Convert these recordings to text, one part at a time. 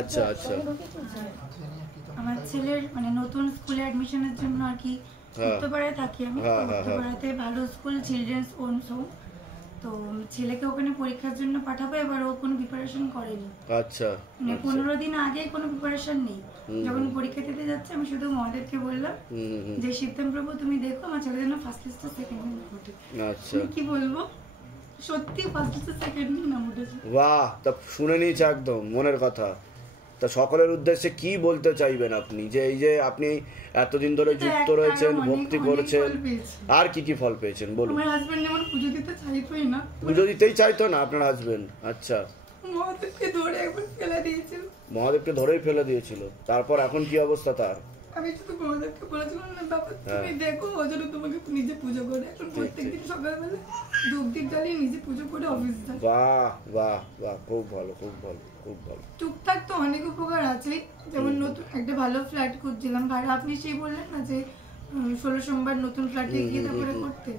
আচ্ছা আচ্ছা। আমার ছেলের মানে নতুন স্কুলে অ্যাডমিশনের জন্য আর কি উত্তরপাড়ায় থাকি আমি। উত্তরপাড়াতে ভালো স্কুল, চিলড্রেন্স ওন হোম। তো ছেলেকে ওখানে পরীক্ষার জন্য পাঠাবো, এবার ও কোনো প্রিপারেশন করেনি। আচ্ছা, মানে 15 দিন আগে কোনো প্রিপারেশন নেই। যখন পরীক্ষা দিতে যাচ্ছে আমি শুধু মহাদেবকে বললাম যে শিবধাম প্রভু তুমি দেখো আমার ছেলে যেন ফার্স্ট লিস্টে সেকেন্ড নাম্বার ওঠে। আচ্ছা, কি বলবো, সত্যি ফার্স্ট লিস্টে সেকেন্ড নাম্বার উঠেছে। বাহ, তা শুনে নিয়েছে একদম মনের কথা। তা সকলের উদ্দেশ্যে কি বলতে চাইবেন আপনি, যে এই যে আপনি এতদিন ধরে যুক্ত রয়েছেন, ভক্তি করেছেন, আর কি কি ফল পেয়েছেন বলুন? আমার হাজবেন্ড যেমন পুজো দিতে চাইতোই না, পুজো দিতেই চাইতো না আপনার হাজবেন্ড? আচ্ছা, মহাদেবকে ধরে একবার ফেলে দিয়েছিল। মহাদেবকে ধরেই ফেলে দিয়েছিল, তারপর এখন কি অবস্থা তার? আমি শুধু মহাদেবকে বলেছিলাম না বাবা তুমি দেখো ও যেন তোমাকে নিজে পুজো করে। এখন প্রত্যেকদিন সকালবেলা ধূপদীপ জ্বালিয়ে নিজে পুজো করে অফিস যায়। বাহ বাহ বাহ, খুব ভালো খুব ভালো খুব ভালো। টুকটাক তো অনেক উপকার আছে, যেমন নতুন একটা ভালো ফ্ল্যাট খুঁজছিলাম ভাড়া। আপনি সেই বললেন না যে 16 সোমবার নতুন ফ্ল্যাটে গিয়ে তারপরে করতে,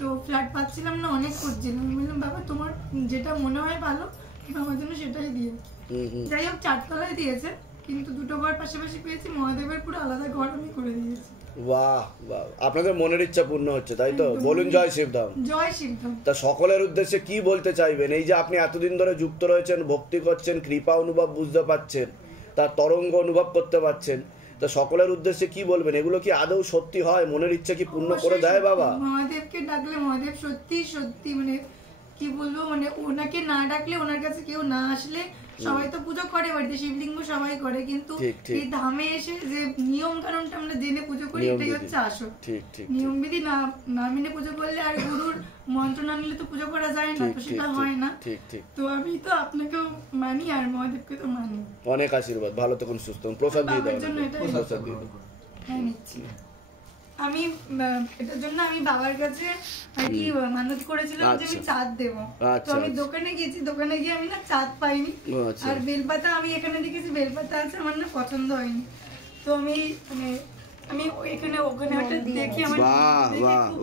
তো ফ্ল্যাট পাচ্ছিলাম না, অনেক খুঁজছিলাম। আমি বললাম বাবা তোমার যেটা মনে হয় ভালো আমার জন্য সেটাই দিয়ে। যাই হোক 4 তলায় দিয়েছে, কিন্তু 2টো ঘর পাশাপাশি পেয়েছি। মহাদেবের পুরো আলাদা ঘর আমি করে দিয়েছি। বাহ বাহ, আপনাদের মনের ইচ্ছা পূর্ণ হচ্ছে, তাই তো? বলুন জয় শিবধাম। জয় শিবধাম। তা সকলের উদ্দেশ্যে কি বলতে চাইবেন? এই যে আপনি এতদিন ধরে যুক্ত রয়েছেন, ভক্তি করছেন, কৃপা অনুভব বুঝতে পাচ্ছেন, তার তরঙ্গ অনুভব করতে পাচ্ছেন, তা সকলের উদ্দেশ্যে কি বলবেন? এগুলো কি আদৌ সত্যি হয়? মনের ইচ্ছা কি পূর্ণ করে দেয় বাবা? মহাদেবকে ডাকলে মহাদেব সত্যি সত্যি মানে কি বলবো, মানে ওনাকে না ডাকলে, ওনার কাছে কেউ না আসলে, সবাই তো পুজো করে বাড়িতে, শিবলিঙ্গ সবাই করে, কিন্তু এই ধামে এসে যে নিয়ম কানুনটা আমরা জেনে পুজো করি এটাই হচ্ছে আসল। নিয়ম বিধি না মেনে পুজো করলে আর গুরুর মন্ত্র না নিলে তো পুজো করা যায় না, তো সেটা হয় না। তো আমি তো আপনাকেও মানি আর মহাদেবকে তো মানি। অনেক আশীর্বাদ, ভালো থাকুন, সুস্থ থাকুন। প্রসাদ দিয়ে দাও, প্রসাদ দিয়ে দাও। হ্যাঁ নিচ্ছি। আমি এটার জন্য আমি বাবার কাছে আর কি মানত করেছিলাম যে আমি চাঁদ দেব। তো আমি দোকানে গেছি, দোকানে গিয়ে আমি না চাঁদ পাইনি। আর বেলপাতা আমি এখানে দেখেছি বেলপাতা আছে, আমার না পছন্দ হয়নি। তো আমি মানে আমি এখানে ওখানে একটা দেখি আমার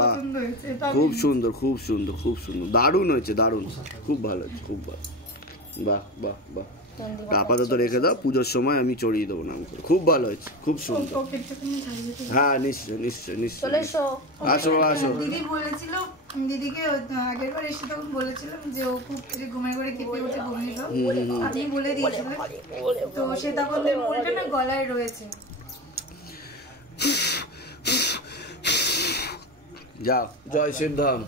পছন্দ হয়েছে। খুব সুন্দর খুব সুন্দর খুব সুন্দর, দারুণ হয়েছে, দারুণ, খুব ভালো হয়েছে, খুব ভালো। বাহ বাহ বাহ, আপাতত রেখে দাও, পুজোর সময় আমি চড়িয়ে দেবো নাম করে। খুব ভালো হয়েছে, খুব সুন্দর। হ্যাঁ নিশ্চয় নিশ্চয় নিশ্চয়, আসো আসো। দিদি বলেছিল, দিদিকে আগের বার এসে তখন বলেছিলাম যে ও খুব ঘুমের ঘরে কেঁপে উঠে ঘুমিয়ে যাও, আপনি বলে দিয়েছিলেন। তো সে তখন উল্টে না গলায় রয়েছে। যাও, জয় শিবধাম।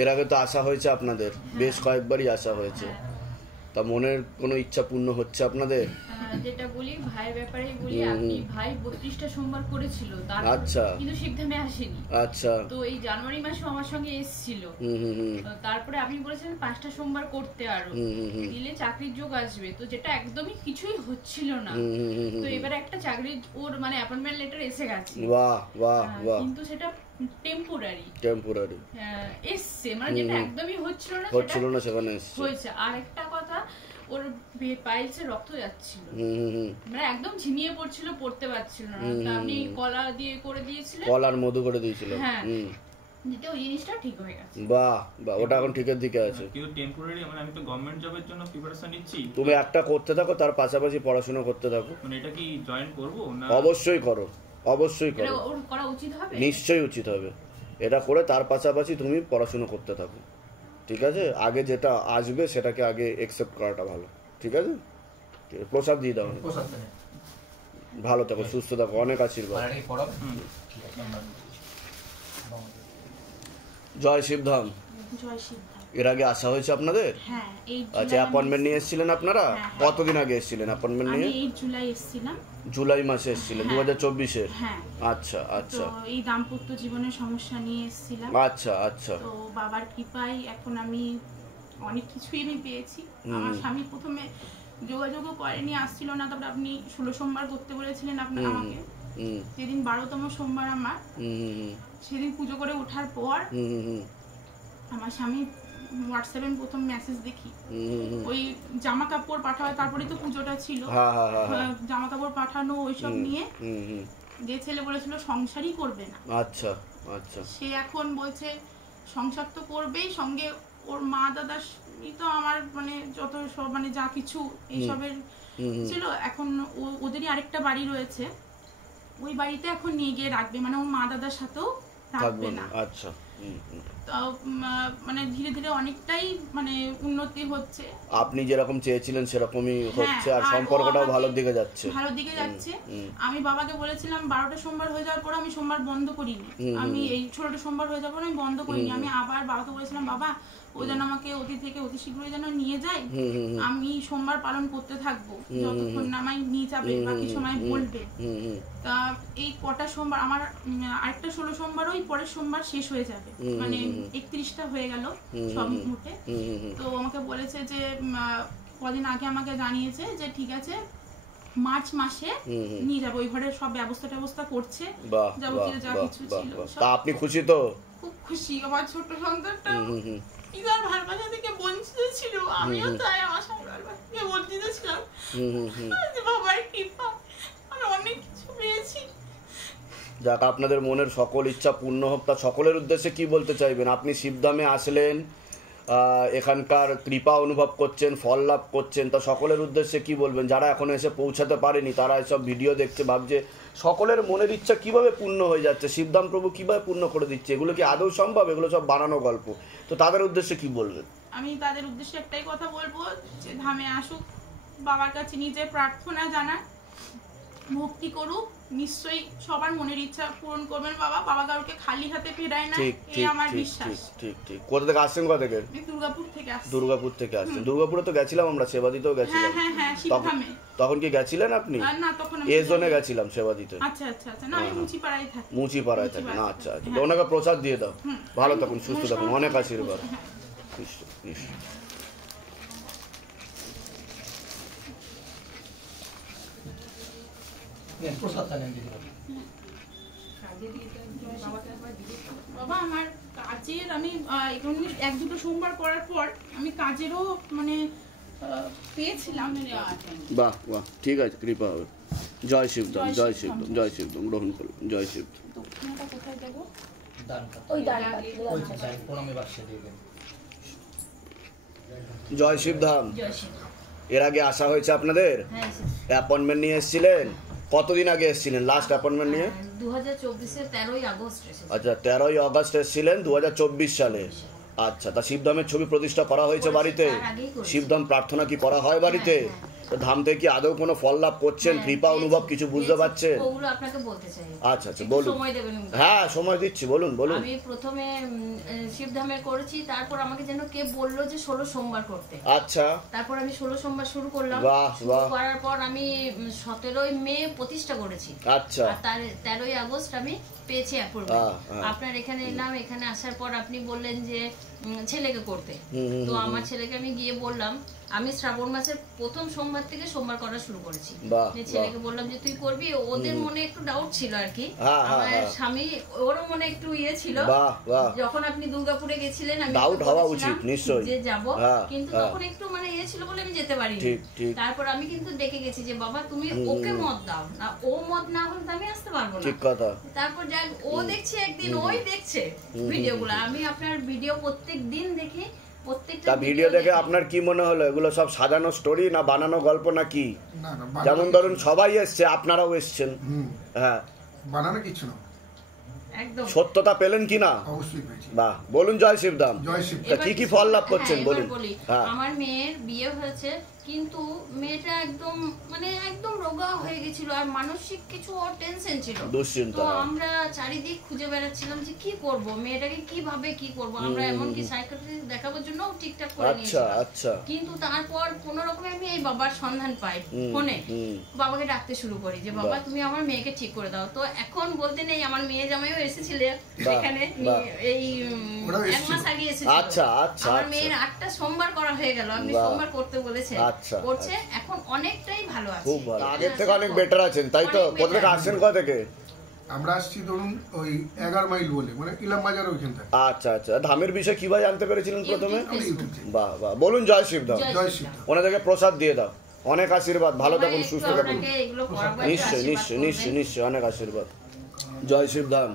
এর আগে তো আসা হয়েছে আপনাদের, বেশ কয়েকবারই আসা হয়েছে। তা মনের কোনো ইচ্ছা পূর্ণ হচ্ছে আপনাদের? যেটা বলি ভাইয়ের ব্যাপারে বলি, আপনি ভাই 32টা সোমবার করেছিল, আচ্ছা, কিন্তু শিবধামে আসেনি। আচ্ছা, তো এই জানুয়ারি মাসে আমার সঙ্গে এসেছিল। তারপরে আপনি বলেছেন 5টা সোমবার করতে, আরো দিলে চাকরির যোগ আসবে, তো যেটা একদমই কিছুই হচ্ছিল না। তো এবারে একটা চাকরির ওর মানে অ্যাপয়েন্টমেন্ট লেটার এসে গেছে। বাহ বাহ বাহ, কিন্তু সেটা টেম্পোরারি এসছে, মানে যেটা একদমই হচ্ছিল না সেখানে হয়েছে। আর একটা কথা, ওর পাইলসে রক্ত যাচ্ছিল, মানে একদম ঝিমিয়ে পড়ছিল, পড়তে পারছিল না। তা আপনি কলা দিয়ে করে দিয়েছিলেন, কলার মধু করে দিয়েছিলেন। হ্যাঁ, দিতে ওই জিনিসটা ঠিক হয়ে গেছে। বাহ বাহ, ওটা এখন ঠিকের দিকে আছে। কিন্তু টেম্পোরারি, মানে আমি তো গভর্নমেন্ট জবের জন্য প্রিপারেশন নিচ্ছি। তুমি একটা করতে থাকো, তার পাশাপাশি পড়াশোনা করতে থাকো। মানে এটা কি জয়েন করব না? অবশ্যই করো, অবশ্যই করো, ওর করা উচিত হবে, নিশ্চয়ই উচিত হবে। এটা করে তার পাশাপাশি তুমি পড়াশোনা করতে থাকো, ঠিক আছে? আগে যেটা আসবে সেটাকে আগে অ্যাকসেপ্ট করাটা ভালো, ঠিক আছে? প্রসাদ দিয়ে দাও, ভালো থাকো, সুস্থ থাকো, অনেক আশীর্বাদ। জয় শিবধাম। জয় শিবধাম। এর আগে আসা হয়েছে আপনাদের? হ্যাঁ, আচ্ছা, অ্যাপয়েন্টমেন্ট নিয়ে এসেছিলেন আপনারা? কতদিন আগে এসেছিলেন অ্যাপয়েন্টমেন্ট নিয়ে? আমি এই জুলাই এসেছিলাম। জুলাই মাসে এসেছিলেন 2024-এর? হ্যাঁ। আচ্ছা আচ্ছা, তো এই দাম্পত্য জীবনের সমস্যা নিয়ে এসেছিলাম। আচ্ছা আচ্ছা। তো বাবার কৃপায় এখন আমি অনেক কিছুই আমি পেয়েছি। আমার স্বামী প্রথমে যোগাযোগও করেনি, আসছিল না। তারপরে আপনি 16 সোমবার করতে বলেছিলেন আপনার আমাকে, যেদিন 12তম সোমবার আমার, সেদিন পুজো করে ওঠার পর আমার স্বামী হোয়াটসঅ্যাপে প্রথম মেসেজ দেখি, ওই জামা কাপড় পাঠায়, তারপরে তো পুজোটা ছিল, জামা কাপড় পাঠানো ওইসব নিয়ে, যে ছেলে বলেছিল সংসারই করবে না। আচ্ছা আচ্ছা, সে এখন বলছে সংসার তো করবেই, সঙ্গে ওর মা দাদা তো আমার মানে যত সব মানে যা কিছু এইসবের ছিল। এখন ওদেরই আরেকটা বাড়ি রয়েছে, ওই বাড়িতে এখন নিয়ে গিয়ে রাখবে, মানে ওর মা দাদার সাথেও রাখবে না। আচ্ছা। মানে ধীরে ধীরে অনেকটাই মানে উন্নতি হচ্ছে, আপনি যেরকম চেয়েছিলেন সেরকমই হচ্ছে, আর সম্পর্কটাও ভালোর দিকে যাচ্ছে। আমি বাবাকে বলেছিলাম 12টা সোমবার হয়ে যাওয়ার পর আমি সোমবার বন্ধ করিনি, আমি এই 16টা সোমবার হয়ে যাওয়ার পর আমি বন্ধ করিনি। আমি আবার বাবাকে বলেছিলাম, বাবা ও যেন আমাকে অতি থেকে অতি শীঘ্রই যেন নিয়ে যায়, আমি সোমবার পালন করতে থাকবো যতক্ষণ না আমায় নিয়ে যাবে বা কিছু সময় বলবে। তা এই কটা সোমবার আমার আরেকটা 16 সোমবার ওই পরের সোমবার শেষ হয়ে যাবে, মানে 31টা হয়ে গেল সব মোটে। তো আমাকে বলেছে যে কদিন আগে আমাকে জানিয়েছে যে ঠিক আছে মার্চ মাসে নিয়ে যাবো, ওই ঘরের সব ব্যবস্থা করছে, যাবতীয় যা কিছু ছিল। আপনি খুশি তো? খুব খুশি। আমার ছোট সন্তানটা পিতার ভালোবাসা থেকে বঞ্চিত ছিল, আমিও তাই আমার সংসার থেকে বঞ্চিত ছিলাম। বাবার কৃপা আমি অনেক কিছু পেয়েছি। যাক, আপনাদের মনের সকল ইচ্ছা পূর্ণ হোক। তা সকলের উদ্দেশ্যে কি বলতে চাইবেন? আপনি শিবধামে আসলেন, এখানকার কৃপা অনুভব করছেন, ফল লাভ করছেন, তা সকলের উদ্দেশ্যে কি বলবেন? যারা এখনো এসে পৌঁছাতে পারেনি, তারা এসব ভিডিও দেখছে, ভাবছে সকলের মনের ইচ্ছা কিভাবে পূর্ণ হয়ে যাচ্ছে, শিবধাম প্রভু কিভাবে পূর্ণ করে দিচ্ছে, এগুলো কি আদৌ সম্ভব? এগুলো সব বানানো গল্প। তো তাদের উদ্দেশ্যে কি বলবেন? আমি তাদের উদ্দেশ্যে একটাই কথা বলবো যে ধামে আসুক, বাবার কাছে নিজের প্রার্থনা জানান, ভক্তি করুক, নিশ্চয়ই সবার মনের ইচ্ছা পূরণ করবেন বাবা। বাবা কাউকে খালি হাতে ফেরায় না, এই আমার বিশ্বাস। ঠিক। কোথা থেকে আসছেন? কোথা থেকে? দুর্গাপুর থেকে আসছেন। দুর্গাপুরে তো গেছিলাম আমরা, সেবা দিতেও গেছিলাম। হ্যাঁ, শিবধামে। তখন কি গেছিলেন আপনি? না, তখন এই জোনে গেছিলাম সেবা দিতে। আচ্ছা, না আমি মুচিপাড়ায় থাকি। মুচিপাড়ায় থাকি না? আচ্ছা। তো ওনাকে প্রসাদ দিয়ে দাও। ভালো থাকুন, সুস্থ থাকুন, অনেক আশীর্বাদ। বাবা আমার কাজের আমি এক দুটো সোমবার করার পর আমি কাজেরও মানে পেয়েছিলাম। বাহ, ঠিক আছে, কৃপা হবে। জয় শিবধাম, জয় শিবধাম, জয় শিবধাম। গ্রহণ করুন। জয় শিবধাম। জয় শিবধাম। এর আগে আসা হয়েছে আপনাদের? অ্যাপয়েন্টমেন্ট নিয়ে এসেছিলেন? কতদিন আগে এসেছিলেন লাস্ট অ্যাপয়েন্টমেন্ট নিয়ে? 2024 13ই আগস্ট। আচ্ছা, 13ই আগস্ট এসেছিলেন 2024 সালে। আচ্ছা, তা শিবধামের ছবি প্রতিষ্ঠা করা হয়েছে বাড়িতে? শিবধাম প্রার্থনা কি করা হয় বাড়িতে? ধাম থেকে কি আদৌ কোনো ফল লাভ করছেন, কৃপা অনুভব কিছু বুঝতে পারছেন? ওগুলো আপনাকে বলতে চাই। আচ্ছা, বলুন। সময় দেবেন? হ্যাঁ, সময় দিচ্ছি, বলুন। আমি প্রথমে শিবধামে করেছি, তারপর আমাকে যেন কে বললো যে 16 সোমবার করতে। আচ্ছা, তারপর আমি 16 সোমবার শুরু করলাম। করার পর আমি 17ই মে প্রতিষ্ঠা করেছি। আচ্ছা, আর তার 13ই আগস্ট আমি পেয়েছি অ্যাপয়েন্টমেন্ট। আপনার এখানে এলাম, এখানে আসার পর আপনি বললেন যে ছেলেকে করতে। তো আমার ছেলেকে আমি গিয়ে বললাম, আমি শ্রাবণ মাসের প্রথম সোমবার থেকে সোমবার করা শুরু করেছি। ছেলেকে বললাম যে তুই করবি। ওদের মনে একটু ডাউট ছিল আর কি, আমার স্বামী ওরও মনে একটু ইয়ে ছিল। যখন আপনি দুর্গাপুরে গেছিলেন আমি ডাউট হওয়া উচিত নিশ্চয়ই যে যাব, কিন্তু তখন একটু মানে ইয়ে ছিল বলে আমি যেতে পারিনি। তারপর আমি কিন্তু ডেকে গেছি যে বাবা তুমি ওকে মত দাও না, ও মত না হলে তো আমি আসতে পারবো না। ঠিক কথা। তারপর যাক ও দেখছে একদিন, ওই দেখছে ভিডিওগুলো। আমি আপনার ভিডিও প্রত্যেক দিন দেখি। তা ভিডিও দেখে আপনার কি মনে হলো? এগুলো সব সাজানো স্টোরি না বানানো গল্প নাকি? যেমন ধরুন সবাই এসছে, আপনারাও এসছেন। হ্যাঁ, বানানো কিছু না, একদম সত্যতা পেলেন কিনা? অবশ্যই পেয়েছি। বাহ, বলুন। জয় শিবধাম। জয় শিবধাম। কি ফল লাভ করছেন বলুন। আমার মেয়ের বিয়ে হয়েছে, কিন্তু মেয়েটা একদম মানে একদম রোগা হয়ে গেছিল, আর মানসিক কিছু ওর টেনশন ছিল, দুশ্চিন্তা। তো আমরা চারিদিক খুঁজে বেড়াচ্ছিলাম যে কি করব, মেয়েটাকে কিভাবে কি করব। আমরা এমনকি সাইকিয়াট্রিস্ট দেখানোর জন্য ঠিকঠাক করে নিয়েছিলাম। কিন্তু তারপর কোন রকমে আমি এই বাবার সন্ধান পাই ফোনে, বাবাকে ডাকতে শুরু করি যে বাবা তুমি আমার মেয়েকে ঠিক করে দাও। তো এখন বলতে নেই, আমার মেয়ে জামাইও এসেছিল এখানে, এই 1 মাস আগে এসেছিল। আমার মেয়ের 8টা সোমবার করা হয়ে গেল, আপনি সোমবার করতে বলেছেন, করছে, এখন অনেকটাই ভালো আছে। খুব ভালো, আগের থেকে অনেক বেটার আছেন, তাই তো? কোথা থেকে আসছেন? কোথা থেকে? আমরা আসছি ধরুন ওই 11 মাইল বলে, মানে ইলাম বাজার ওইখান থেকে। আচ্ছা, ধামের বিষয়ে কিভাবে জানতে পেরেছিলেন প্রথমে? বাহ, বলুন। জয় শিবধাম। জয় শিবধাম। ওনাদেরকে প্রসাদ দিয়ে দাও। অনেক আশীর্বাদ, ভালো থাকুন, সুস্থ থাকুন। নিশ্চয়ই অনেক আশীর্বাদ। জয় শিবধাম।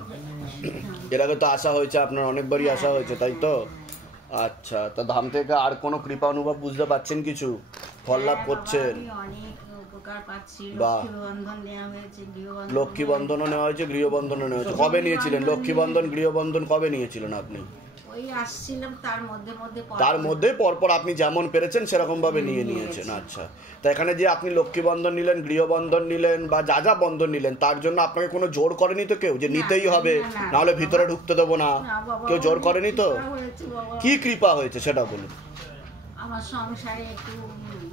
এর আগে তো আসা হয়েছে আপনার, অনেকবারই আসা হয়েছে, তাই তো? আচ্ছা, তা ধাম থেকে আর কোনো কৃপা অনুভব বুঝতে পারছেন? কিছু ফল লাভ করছেন? অনেক উপকার পাচ্ছি। বাহ। লক্ষ্মী বন্ধন নেওয়া হয়েছে, গৃহবন্ধন লক্ষ্মী বন্ধনও নেওয়া হয়েছে, গৃহবন্ধনও নেওয়া হয়েছে। কবে নিয়েছিলেন লক্ষ্মী বন্ধন, গৃহবন্ধন কবে নিয়েছিলেন আপনি? ওই আসছিলাম তার মধ্যে তার মধ্যে পরপর আপনি যেমন পেরেছেন সেরকম ভাবে নিয়েছেন। আচ্ছা, তা এখানে যে আপনি লক্ষ্মী বন্ধন নিলেন, গৃহবন্ধন নিলেন বা যা যা বন্ধন নিলেন, তার জন্য আপনাকে কোনো জোর করেনি তো কেউ যে নিতেই হবে, নাহলে ভিতরে ঢুকতে দেবো না? কেউ জোর করেনি তো? কি কৃপা হয়েছে সেটা বলুন। আমার সংসারে একটু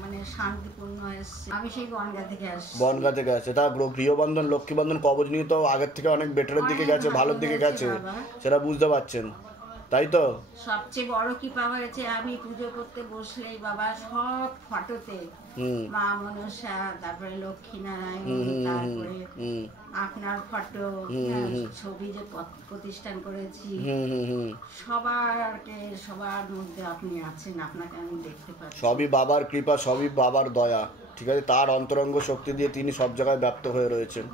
মানে শান্তিপূর্ণ এসেছে। আমি সেই বনগা থেকে আসছি। বনগা থেকে আসছে। তা গৃহবন্ধন, লক্ষ্মী বন্ধন, কবচ নিয়ে তো আগের থেকে অনেক বেটারের দিকে গেছে, ভালোর দিকে গেছে, সেটা বুঝতে পারছেন, তাই তো? সবচেয়ে বড় কৃপা হয়েছে আমি পুজো করতে বসলেই বাবা সব ফটোতে মা মনসা, তারপরে লক্ষ্মীনারায়ণ, তারপরে আপনার ফটো, ছবি যে প্রতিষ্ঠান করেছি, সবার মধ্যে আপনি আছেন, আপনাকে আমি দেখতে পাচ্ছি। সবই বাবার কৃপা, সবই বাবার দয়া, ঠিক আছে? তার অন্তরঙ্গ শক্তি দিয়ে তিনি সব জায়গায় ব্যাপ্ত হয়ে রয়েছেন,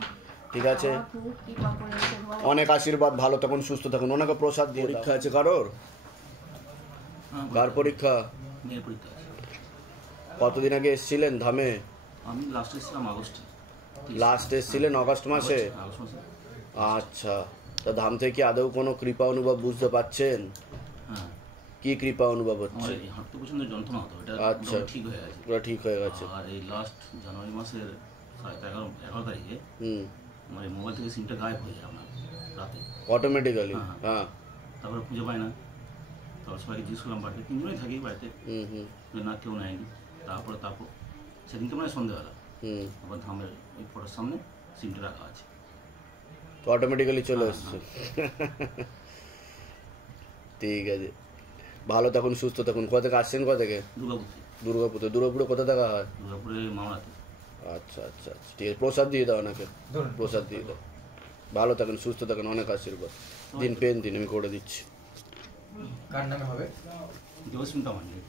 ঠিক আছে? অনেক আশীর্বাদ, ভালো থাকুন, সুস্থ থাকুন। ওনাকে প্রসাদ দিয়ে। পরীক্ষা আছে কারোর? কার পরীক্ষা? কতদিন আগে এসেছিলেন ধামে? আমি লাস্ট এসেছিলাম আগস্টে। লাস্ট এসেছিলেন আগস্ট মাসে? আচ্ছা, তা ধাম থেকে আদৌ কোনো কৃপা অনুভব বুঝতে পাচ্ছেন? হ্যাঁ। কি কৃপা অনুভব হচ্ছে? হাঁটতে পছন্দ যন্ত্রণা হতো, এটা আচ্ছা, ঠিক হয়ে গেছে, পুরো ঠিক হয়ে গেছে। আর এই লাস্ট জানুয়ারি মাসের 11 তারিখে আমার মোবাইল থেকে সিমটা গায়েব হয়ে যায় আপনার রাতে অটোমেটিক্যালি। হ্যাঁ। তারপরে খুঁজে পাই না, তারপর সবাইকে জিজ্ঞেস করলাম, বাড়িতে 3 জনই থাকি বাড়িতে, না কেউ নেয়নি। তারপর সেদিনকে মানে সন্ধ্যেবেলা আবার ধামের ওই ফটোর সামনে সিমটা রাখা আছে, তো অটোমেটিক্যালি চলে এসছে। ঠিক আছে, ভালো থাকুন, সুস্থ থাকুন। কোথা থেকে আসছেন? কোথা থেকে? দুর্গাপুরে। দুর্গাপুরে কোথা দেখা হয়? দুর্গাপুরে মামলাতে। আচ্ছা আচ্ছা আচ্ছা, ঠিক আছে। প্রসাদ দিয়ে দাও ওনাকে, প্রসাদ দিয়ে দাও। ভালো থাকুন, সুস্থ থাকুন, অনেক আশীর্বাদ দিন। পেন দিন, আমি করে দিচ্ছি। কার নামে হবে? দেবস্মিতা মান্ডি।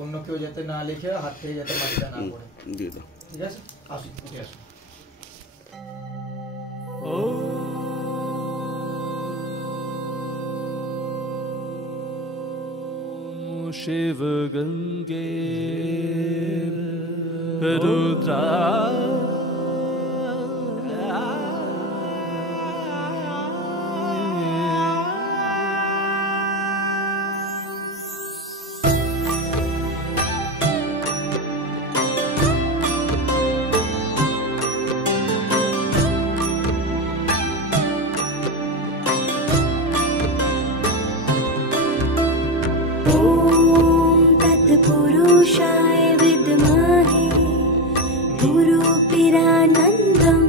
অন্য কেউ যাতে না লিখে, হাত থেকে যাতে মাটিটা না পড়ে। দিয়ে দাও। ঠিক আছে, আসুন, উঠে আসুন। शिव गंगे रुद्रा पुरुषाय विद्महे गुरुपिरानन्दं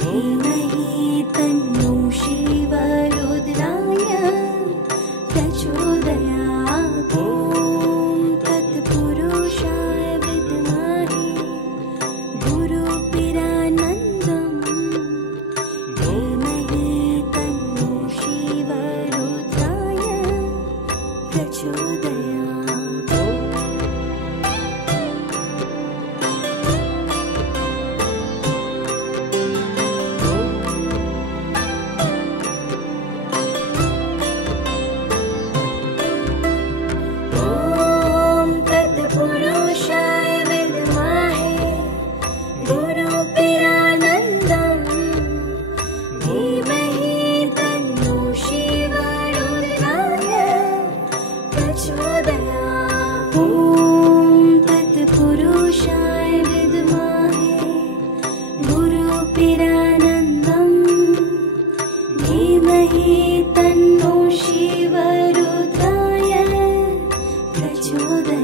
धीमहि तन्नो शिवरुद्राय प्रचोदयात्। ॐ तत्पुरुषाय विद्महे गुरुपिरानन्दं धीमहि तन्नो शिवरुद्राय प्रचोदयात्। तन्नो शिवरुद्राय प्रचोदयात्।